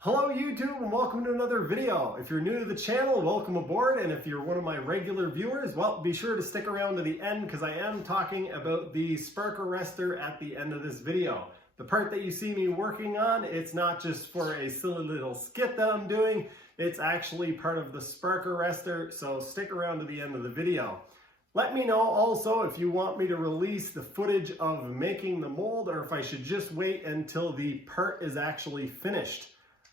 Hello YouTube and welcome to another video. If you're new to the channel, welcome aboard, and if you're one of my regular viewers, well, be sure to stick around to the end because I am talking about the spark arrestor at the end of this video. The part that you see me working on, it's not just for a silly little skit that I'm doing, it's actually part of the spark arrestor, so stick around to the end of the video. Let me know also if you want me to release the footage of making the mold or if I should just wait until the part is actually finished.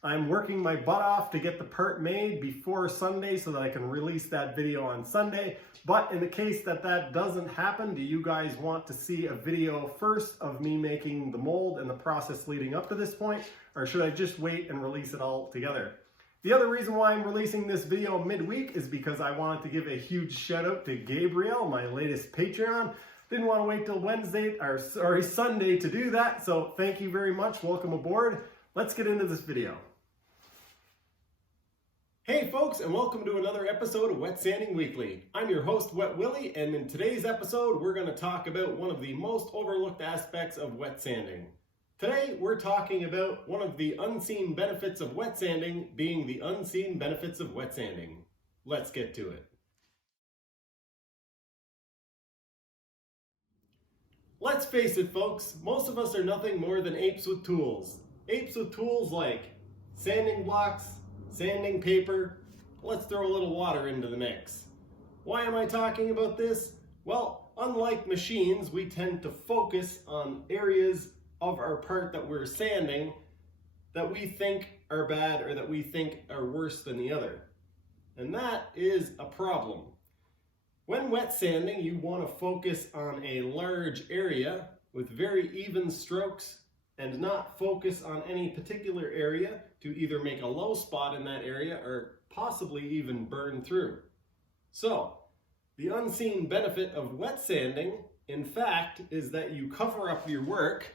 I'm working my butt off to get the part made before Sunday so that I can release that video on Sunday. But in the case that that doesn't happen, do you guys want to see a video first of me making the mold and the process leading up to this point? Or should I just wait and release it all together? The other reason why I'm releasing this video midweek is because I wanted to give a huge shout out to Gabriel, my latest Patreon. Didn't want to wait till Sunday to do that. So thank you very much. Welcome aboard. Let's get into this video. Hey folks, and welcome to another episode of Wet Sanding Weekly. I'm your host, Wet Willie, and in today's episode, we're going to talk about one of the most overlooked aspects of wet sanding. Today, we're talking about one of the unseen benefits of wet sanding being the unseen benefits of wet sanding. Let's get to it. Let's face it, folks, most of us are nothing more than apes with tools. Apes with tools like sanding blocks, sanding paper. Let's throw a little water into the mix. Why am I talking about this? Well, unlike machines, we tend to focus on areas of our part that we're sanding that we think are bad or that we think are worse than the other. And that is a problem. When wet sanding, you want to focus on a large area with very even strokes and not focus on any particular area to either make a low spot in that area or possibly even burn through. So, the unseen benefit of wet sanding, in fact, is that you cover up your work.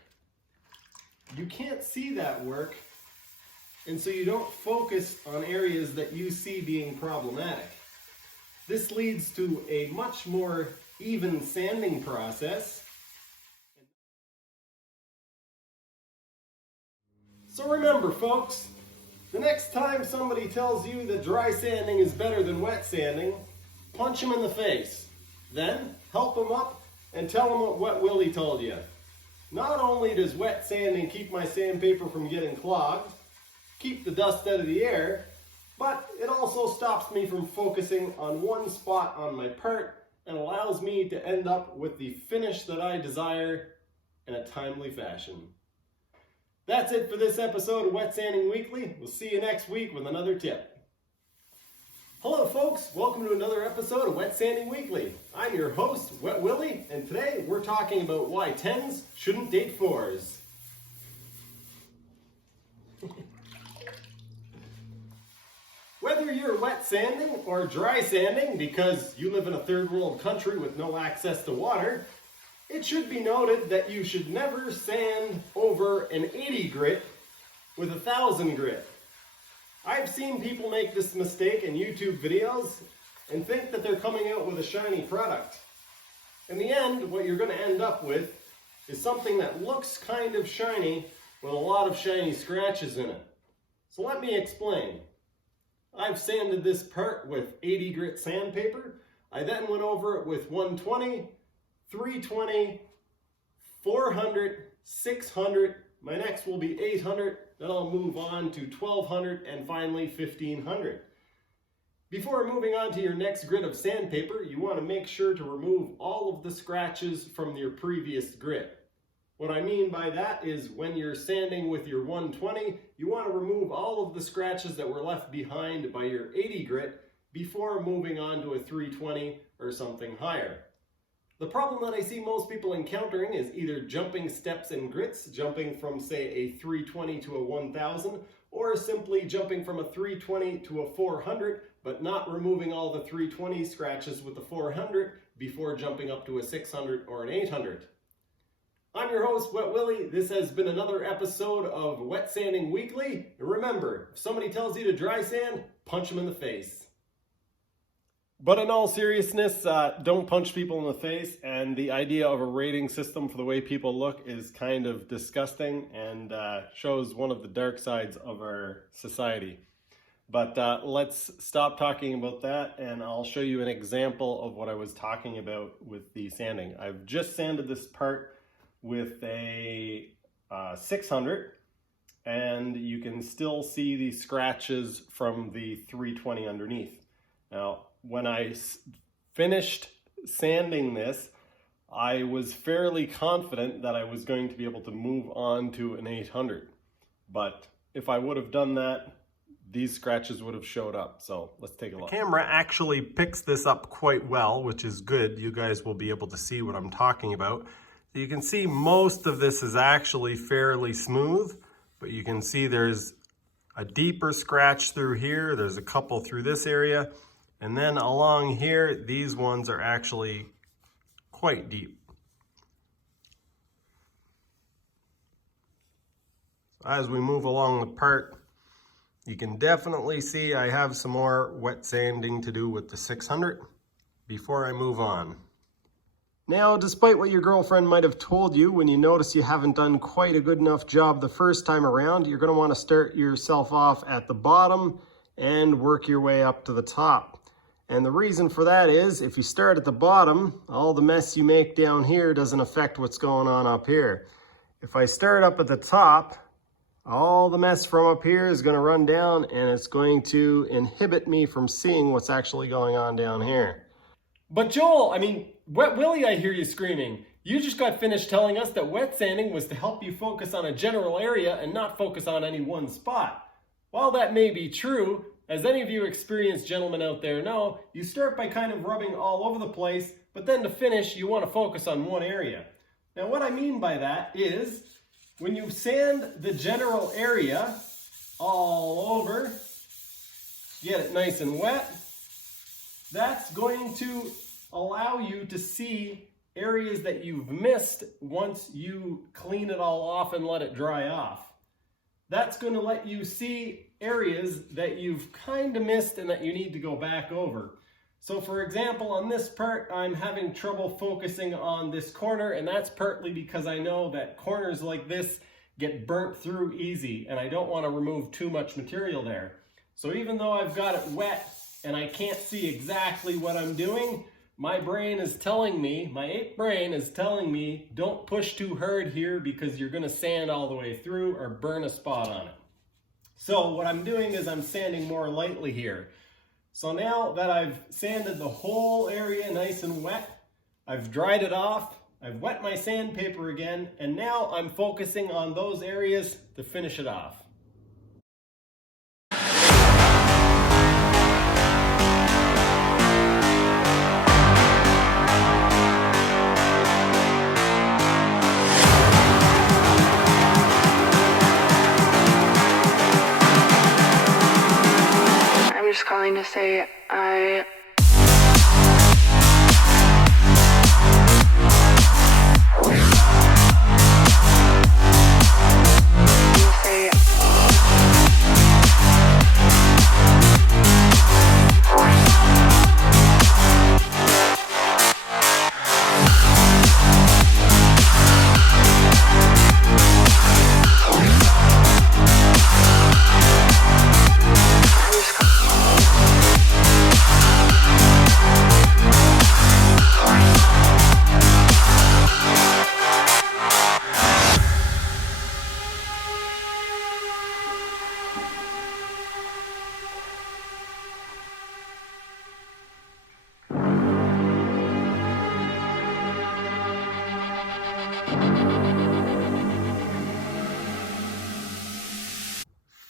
You can't see that work, and so you don't focus on areas that you see being problematic. This leads to a much more even sanding process. So remember, folks, the next time somebody tells you that dry sanding is better than wet sanding, punch them in the face. Then help them up and tell them what Wet Willie told you. Not only does wet sanding keep my sandpaper from getting clogged, keep the dust out of the air, but it also stops me from focusing on one spot on my part and allows me to end up with the finish that I desire in a timely fashion. That's it for this episode of Wet Sanding Weekly. We'll see you next week with another tip. Hello folks, welcome to another episode of Wet Sanding Weekly. I'm your host, Wet Willie, and today we're talking about why 10s shouldn't date 4s. Whether you're wet sanding or dry sanding because you live in a third world country with no access to water, it should be noted that you should never sand over an 80 grit with a 1000 grit. I've seen people make this mistake in YouTube videos and think that they're coming out with a shiny product. In the end, what you're going to end up with is something that looks kind of shiny with a lot of shiny scratches in it. So let me explain. I've sanded this part with 80 grit sandpaper. I then went over it with 120, 320, 400, 600, my next will be 800, then I'll move on to 1200 and finally 1500. Before moving on to your next grit of sandpaper, you want to make sure to remove all of the scratches from your previous grit. What I mean by that is when you're sanding with your 120, you want to remove all of the scratches that were left behind by your 80 grit before moving on to a 320 or something higher. The problem that I see most people encountering is either jumping steps in grits, jumping from say a 320 to a 1000, or simply jumping from a 320 to a 400, but not removing all the 320 scratches with the 400 before jumping up to a 600 or an 800. I'm your host, Wet Willie. This has been another episode of Wet Sanding Weekly. And remember, if somebody tells you to dry sand, punch them in the face. But in all seriousness, don't punch people in the face, and the idea of a rating system for the way people look is kind of disgusting and shows one of the dark sides of our society. But let's stop talking about that, and I'll show you an example of what I was talking about with the sanding. I've just sanded this part with a 600, and you can still see the scratches from the 320 underneath. Now, when I finished sanding this, I was fairly confident that I was going to be able to move on to an 800. But if I would have done that, these scratches would have showed up. So let's take a look. The camera actually picks this up quite well, which is good. You guys will be able to see what I'm talking about. So you can see most of this is actually fairly smooth, but you can see there's a deeper scratch through here. There's a couple through this area. And then along here, these ones are actually quite deep. As we move along the part, you can definitely see I have some more wet sanding to do with the 600 before I move on. Now, despite what your girlfriend might have told you, when you notice you haven't done quite a good enough job the first time around, you're going to want to start yourself off at the bottom and work your way up to the top. And the reason for that is, if you start at the bottom, all the mess you make down here doesn't affect what's going on up here. If I start up at the top, all the mess from up here is going to run down, and it's going to inhibit me from seeing what's actually going on down here. But Joel, Wet Willie, I hear you screaming. You just got finished telling us that wet sanding was to help you focus on a general area and not focus on any one spot. While that may be true, as any of you experienced gentlemen out there know, you start by kind of rubbing all over the place, but then to finish, you want to focus on one area. Now, what I mean by that is, when you sand the general area all over, get it nice and wet, that's going to allow you to see areas that you've missed once you clean it all off and let it dry off. That's going to let you see areas that you've kind of missed and that you need to go back over. So for example, on this part, I'm having trouble focusing on this corner, and that's partly because I know that corners like this get burnt through easy, and I don't want to remove too much material there. So even though I've got it wet and I can't see exactly what I'm doing, my brain is telling me, my ape brain is telling me, don't push too hard here because you're going to sand all the way through or burn a spot on it. So what I'm doing is I'm sanding more lightly here. So now that I've sanded the whole area nice and wet, I've dried it off, I've wet my sandpaper again, and now I'm focusing on those areas to finish it off. I'm just calling to say I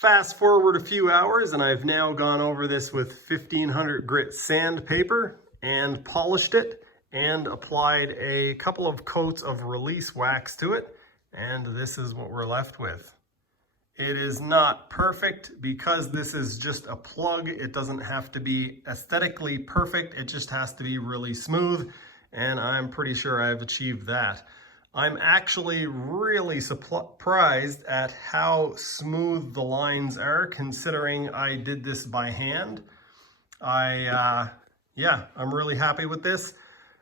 Fast forward a few hours, and I've now gone over this with 1500 grit sandpaper and polished it and applied a couple of coats of release wax to it, and this is what we're left with. It is not perfect because this is just a plug. It doesn't have to be aesthetically perfect. It just has to be really smooth, and I'm pretty sure I've achieved that. I'm actually really surprised at how smooth the lines are, considering I did this by hand. yeah, I'm really happy with this.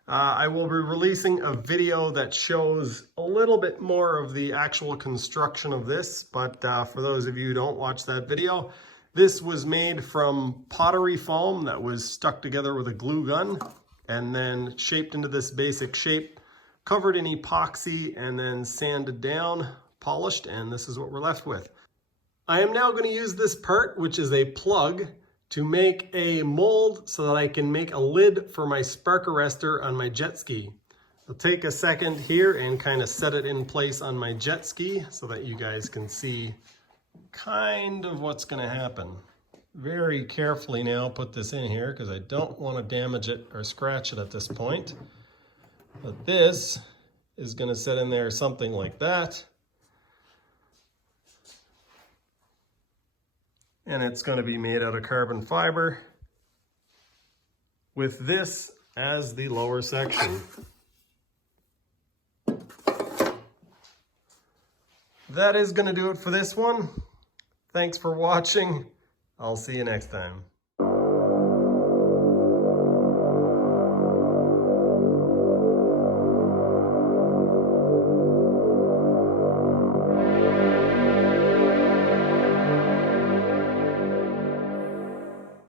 I will be releasing a video that shows a little bit more of the actual construction of this, but for those of you who don't watch that video, this was made from pottery foam that was stuck together with a glue gun and then shaped into this basic shape, covered in epoxy and then sanded down, polished, and this is what we're left with. I am now going to use this part, which is a plug, to make a mold so that I can make a lid for my spark arrestor on my jet ski. I'll take a second here and kind of set it in place on my jet ski so that you guys can see kind of what's going to happen. Very carefully now put this in here because I don't want to damage it or scratch it at this point. But this is going to sit in there something like that. And it's going to be made out of carbon fiber with this as the lower section. That is going to do it for this one. Thanks for watching. I'll see you next time.